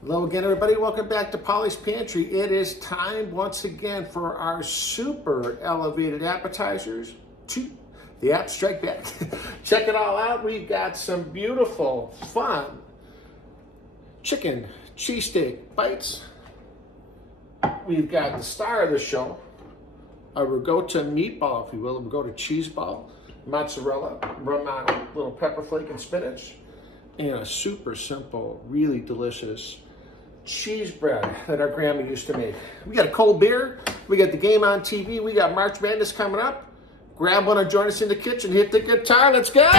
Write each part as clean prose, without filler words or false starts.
Hello again, everybody. Welcome back to Polly's Pantry. It is time once again for our super elevated appetizers to the App Strike Back. Check it all out. We've got some beautiful, fun chicken cheesesteak bites. We've got the star of the show, a ricotta meatball, if you will, a ricotta cheese ball, mozzarella, romano, little pepper flake and spinach, and a super simple, really delicious cheese bread that our grandma used to make. We got a cold beer, we got the game on TV, we got March Madness coming up. Grab one and join us in the kitchen, hit the guitar, let's go!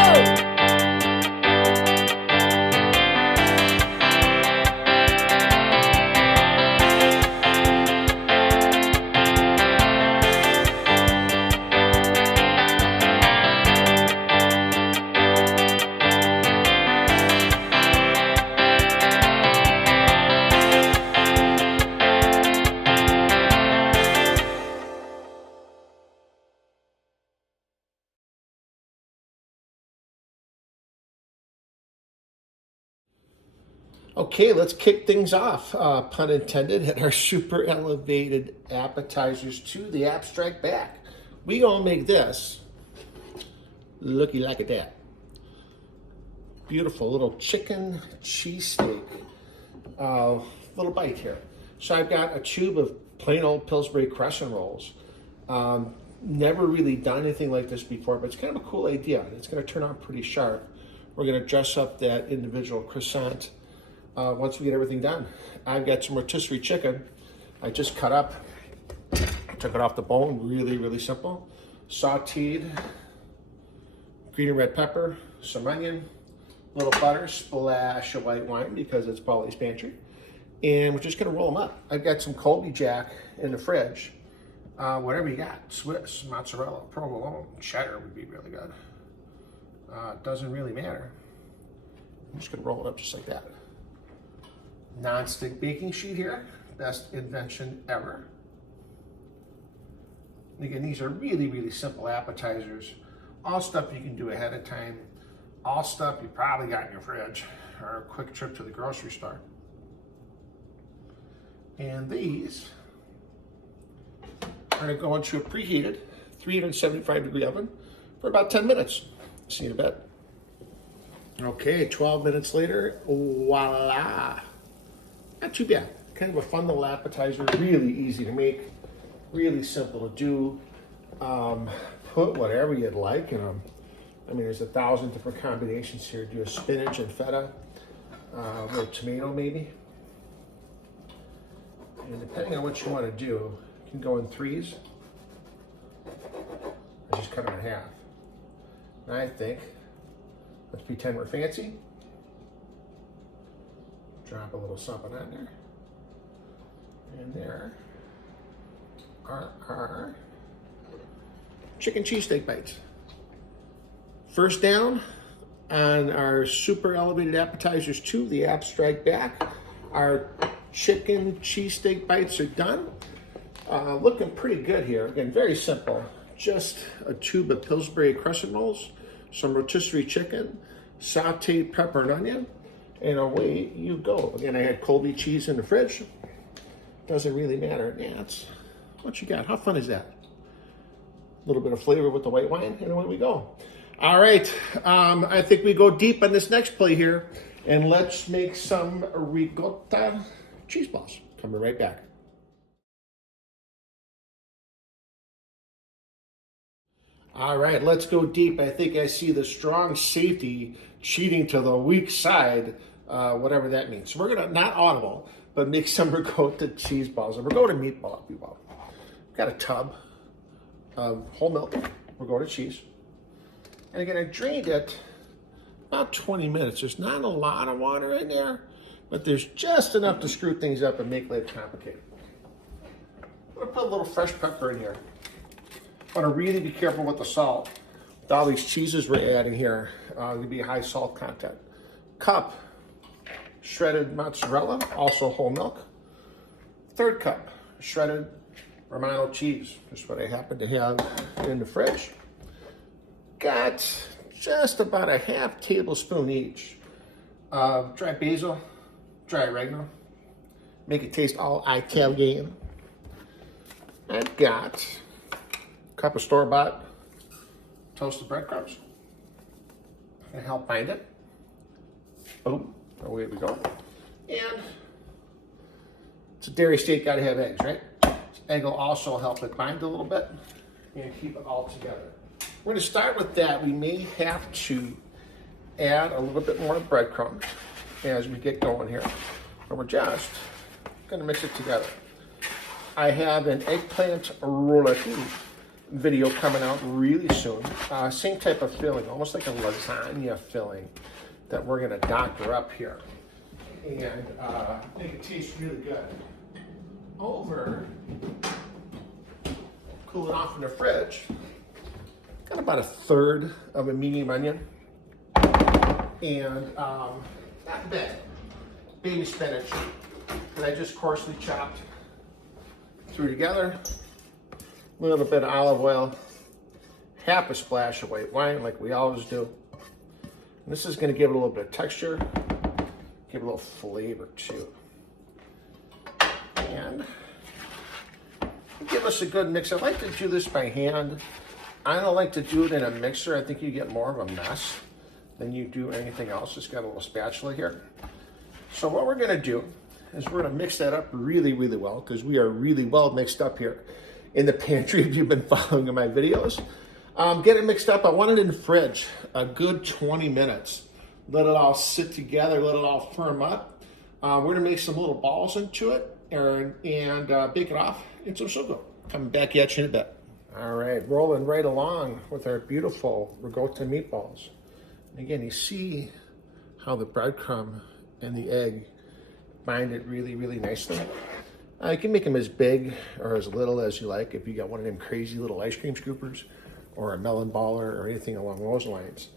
Okay, let's kick things off, pun intended, at our super elevated appetizers to the App Strike Back. We gonna make this looky like that. Beautiful little chicken cheesesteak, little bite here. So I've got a tube of plain old Pillsbury crescent rolls. Never really done anything like this before, but it's kind of a cool idea. It's gonna turn out pretty sharp. We're gonna dress up that individual croissant once we get everything done. I've got some rotisserie chicken. I just cut up, took it off the bone, really simple. Sauteed green and red pepper, some onion, a little butter, splash of white wine because it's Polly's Pantry. And we're just gonna roll them up. I've got some Colby Jack in the fridge. Whatever you got, Swiss, mozzarella, provolone, cheddar would be really good. Doesn't really matter. I'm just gonna roll it up just like that. Non-stick baking sheet here, best invention ever. And again, these are really simple appetizers. All stuff you can do ahead of time. All stuff you probably got in your fridge or a quick trip to the grocery store. And these are gonna go into a preheated 375-degree oven for about 10 minutes. See you in a bit. Okay, 12 minutes later, voila. Not too bad. Kind of a fun little appetizer, really easy to make, really simple to do. Put whatever you'd like in them. I mean, there's 1,000 different combinations here. Do a spinach and feta, a little tomato maybe. And depending on what you want to do, you can go in threes. I just cut them in half. And I think, let's pretend we're fancy. Drop a little something on there. And there are our chicken cheesesteak bites. First down on our super elevated appetizers to the App Strike Back. Our chicken cheesesteak bites are done. Looking pretty good here. Again, very simple. Just a tube of Pillsbury crescent rolls, some rotisserie chicken, sauteed pepper and onion, and away you go. Again, I had Colby cheese in the fridge. Doesn't really matter. Yeah, it's what you got. How fun is that? A little bit of flavor with the white wine, and away we go. All right, I think we go deep on this next play here, and let's make some ricotta cheese balls. Coming right back. All right, let's go deep. I think I see the strong safety cheating to the weak side, whatever that means. So we're gonna, not audible, but make some ricotta cheese balls, or ricotta meatball, if you will. Got a tub of whole milk, ricotta cheese. And again, I drained it about 20 minutes. There's not a lot of water in there, but there's just enough to screw things up and make life complicated. I'm gonna put a little fresh pepper in here. I want to really be careful with the salt. With all these cheeses we're adding here, gonna be high salt content. Cup, shredded mozzarella, also whole milk. Third cup, shredded Romano cheese, just what I happen to have in the fridge. Got just about a half tablespoon each of dry basil, dry oregano, make it taste all Italian. I've got a cup of store-bought toasted breadcrumbs. Gonna help bind it. Boom. Away we go. And it's a dairy steak, gotta have eggs, right? This egg will also help it bind a little bit and keep it all together. We're gonna start with that. We may have to add a little bit more breadcrumbs as we get going here. But we're just gonna mix it together. I have an eggplant ruleti video coming out really soon. Same type of filling, almost like a lasagna filling that we're gonna doctor up here and make it taste really good. Over, cool it off in the fridge. Got about 1/3 of a medium onion and not bad, baby spinach that I just coarsely chopped. Threw together, a little bit of olive oil, half a splash of white wine like we always do. And this is going to give it a little bit of texture, give it a little flavor too. And give us a good mix. I like to do this by hand. I don't like to do it in a mixer. I think you get more of a mess than you do anything else. Just got a little spatula here. So what we're going to do is we're going to mix that up really, really well because we are really well mixed up here in the pantry if you've been following my videos. Get it mixed up. I want it in the fridge a good 20 minutes. Let it all sit together, let it all firm up. We're going to make some little balls into it and bake it off in some sugar. Coming back at you in a bit. All right, rolling right along with our beautiful ricotta meatballs. And again, you see how the breadcrumb and the egg bind it really, really nicely. You can make them as big or as little as you like if you got one of them crazy little ice cream scoopers or a melon baller or anything along those lines.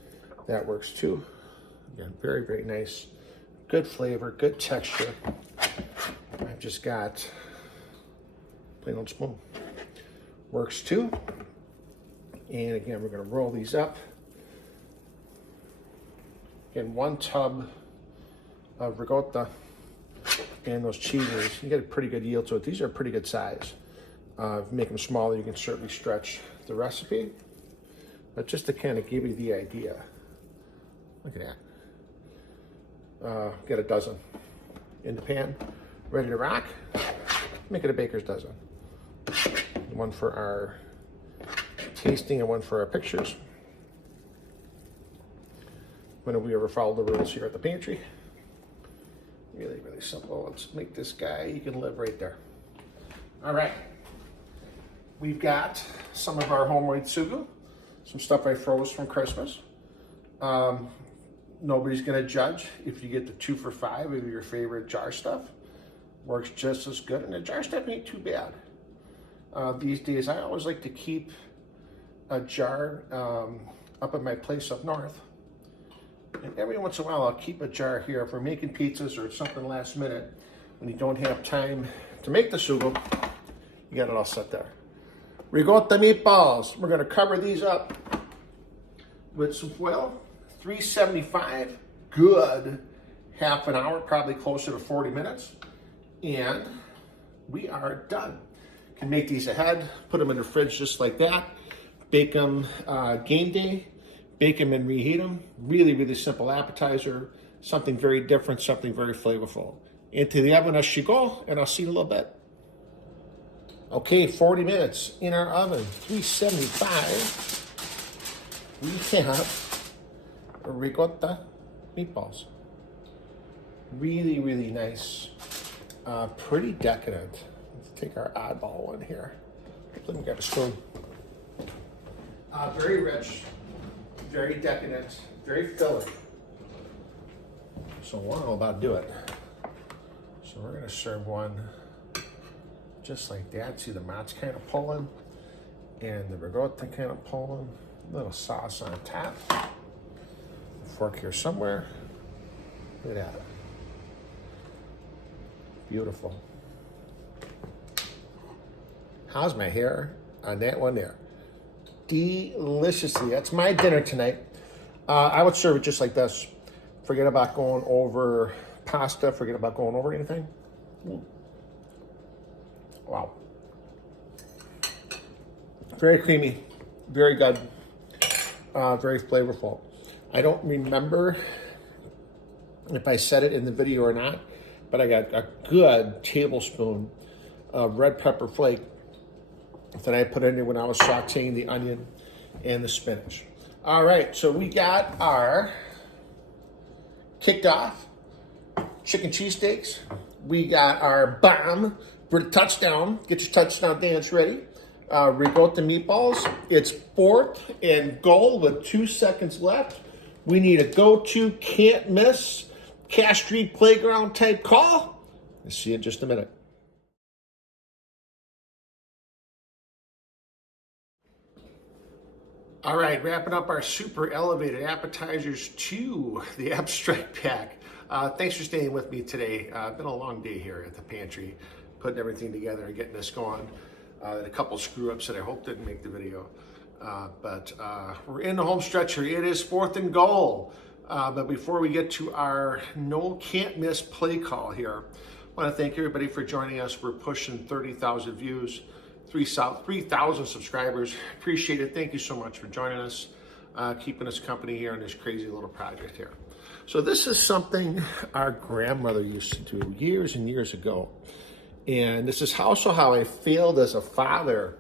That works too. Again, very, very nice. Good flavor, good texture. I've just got plain old spoon. Works too. And again, we're gonna roll these up. Again, 1 tub of ricotta and those cheeses. You get a pretty good yield to it. These are a pretty good size. If you make them smaller, you can certainly stretch the recipe. But just to kind of give you the idea, look at that. Get a dozen in the pan, ready to rock. Make it a baker's dozen. One for our tasting and one for our pictures. When we ever follow the rules here at the pantry. Really, really simple. Let's make this guy, you can live right there. All right. We've got some of our homemade sugo, some stuff I froze from Christmas. Nobody's gonna judge if you get the 2 for $5 of your favorite jar stuff. Works just as good, and the jar stuff ain't too bad. These days, I always like to keep a jar up at my place up north. And every once in a while, I'll keep a jar here if we're making pizzas or something last minute. When you don't have time to make the sugo, you got it all set there. Ricotta meatballs. We're gonna cover these up with some foil. 375, good. Half an hour, probably closer to 40 minutes. And we are done. Can make these ahead, put them in the fridge just like that. Bake them game day. Bake them and reheat them. Really, really simple appetizer. Something very different, something very flavorful. Into the oven as you go, and I'll see you in a little bit. Okay, 40 minutes in our oven, 375. We have ricotta meatballs. Really, really nice. Pretty decadent. Let's take our oddball one here. Let me get a spoon. Very rich, very decadent, very filling. So we're all about to do it. So we're gonna serve one just like that. See the mozz kind of pulling and the ricotta kind of pulling. A little sauce on top. A fork here somewhere. Look at that. Beautiful. How's my hair on that one there? Deliciously. That's my dinner tonight. I would serve it just like this. Forget about going over pasta. Forget about going over anything. Wow. Very creamy, very good, very flavorful. I don't remember if I said it in the video or not, but I got a good tablespoon of red pepper flake that I put in there when I was sauteing the onion and the spinach. All right, so we got our kicked off chicken cheesesteaks. We got our bomb for the touchdown. Get your touchdown dance ready. Ricotta meatballs. It's 4th and goal with 2 seconds left. We need a go-to, can't miss, Cash Street Playground type call. We'll see you in just a minute. All right, wrapping up our super elevated appetizers to the abstract pack. Thanks for staying with me today. Been a long day here at the pantry, putting everything together and getting this going. A couple screw-ups that I hope didn't make the video. But we're in the home stretch here. It is 4th and goal. But before we get to our can't miss play call here, I want to thank everybody for joining us. We're pushing 30,000 views, 3,000 subscribers. Appreciate it. Thank you so much for joining us, keeping us company here in this crazy little project here. So this is something our grandmother used to do years and years ago. And this is also how I failed as a father.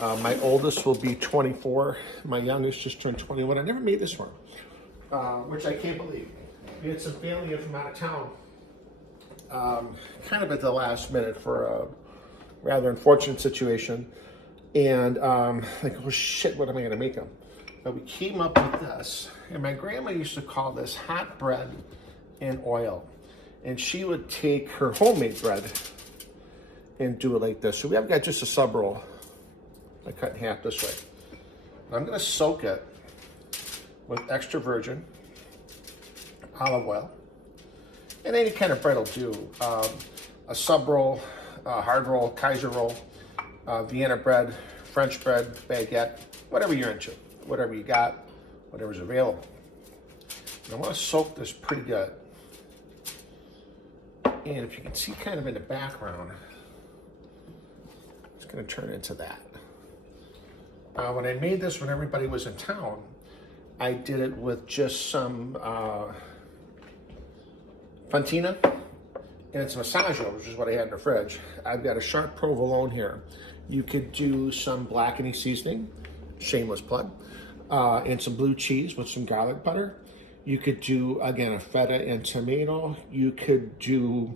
My oldest will be 24. My youngest just turned 21. I never made this one, which I can't believe. We had some family from out of town, kind of at the last minute for a rather unfortunate situation. And like, oh shit, what am I gonna make them? But we came up with this. And my grandma used to call this hot bread and oil. And she would take her homemade bread and do it like this. So we have got just a sub roll. I cut in half this way. I'm gonna soak it with extra virgin olive oil. And any kind of bread will do. A sub roll, a hard roll, Kaiser roll, Vienna bread, French bread, baguette, whatever you're into, whatever you got, whatever's available. And I wanna soak this pretty good. And if you can see kind of in the background, it's gonna turn into that. When I made this when everybody was in town, I did it with just some fontina and some massage oil, which is what I had in the fridge. I've got a sharp provolone here. You could do some blackening seasoning, shameless plug, and some blue cheese with some garlic butter. You could do, again, a feta and tomato. You could do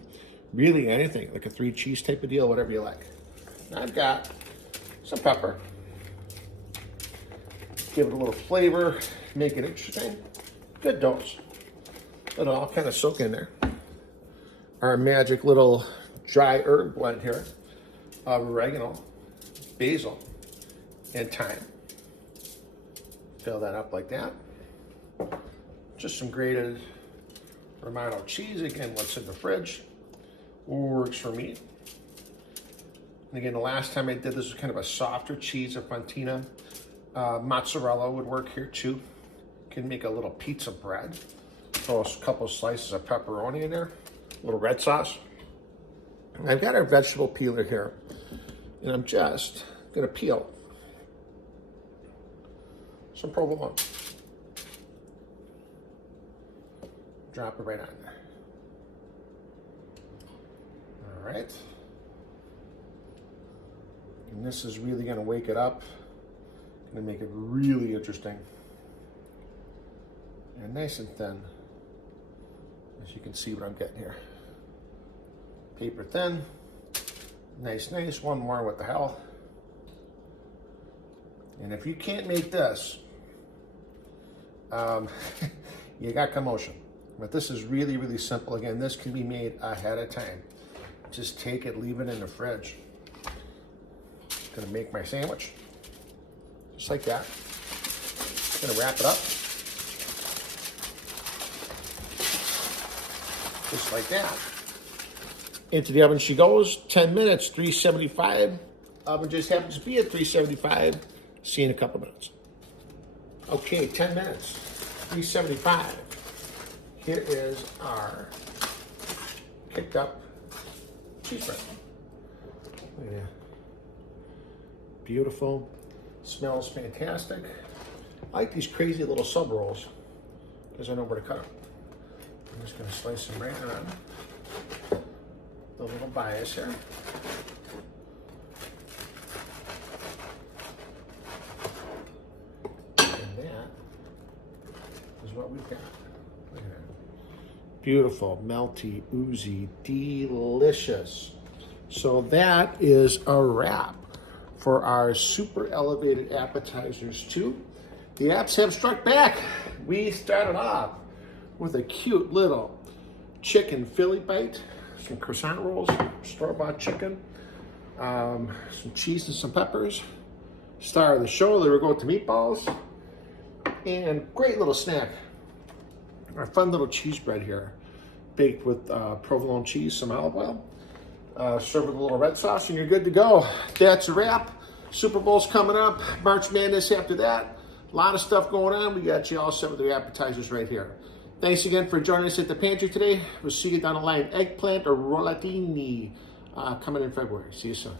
really anything, like a 3 cheese type of deal, whatever you like. I've got some pepper. Give it a little flavor, make it interesting. Good dose. Let it all kind of soak in there. Our magic little dry herb blend here of oregano, basil, and thyme. Fill that up like that. Just some grated Romano cheese, again, what's in the fridge. Works for me. And again, the last time I did this was kind of a softer cheese, a fontina. Mozzarella would work here too. Can make a little pizza bread. Throw a couple slices of pepperoni in there. A little red sauce. I've got our vegetable peeler here. And I'm just gonna peel some provolone. Drop it right on there. All right. And this is really gonna wake it up. Gonna make it really interesting. And nice and thin. As you can see what I'm getting here. Paper thin. Nice, nice. One more, what the hell. And if you can't make this, you got commotion. But this is really, really simple. Again, this can be made ahead of time. Just take it, leave it in the fridge. Gonna make my sandwich. Just like that. Gonna wrap it up. Just like that. Into the oven she goes. 10 minutes, 375. Oven just happens to be at 375. See you in a couple minutes. Okay, 10 minutes, 375. Here is our kicked up cheese bread. Yeah. Beautiful. Smells fantastic. I like these crazy little sub rolls because I know where to cut them. I'm just going to slice them right on the little bias here. And that is what we've got. Look at that. Beautiful, melty, oozy, delicious. So that is a wrap for our super elevated appetizers 2. The apps have struck back. We started off with a cute little chicken Philly bite, some croissant rolls, store-bought chicken, some cheese and some peppers. Star of the show, there we go with the meatballs. And great little snack. Our fun little cheese bread here, baked with provolone cheese, some olive oil. Serve with a little red sauce and you're good to go. That's a wrap. Super Bowl's coming up. March Madness after that. A lot of stuff going on. We got you all set with the appetizers right here. Thanks again for joining us at the pantry today. We'll see you down the line. Eggplant or rollatini coming in February. See you soon.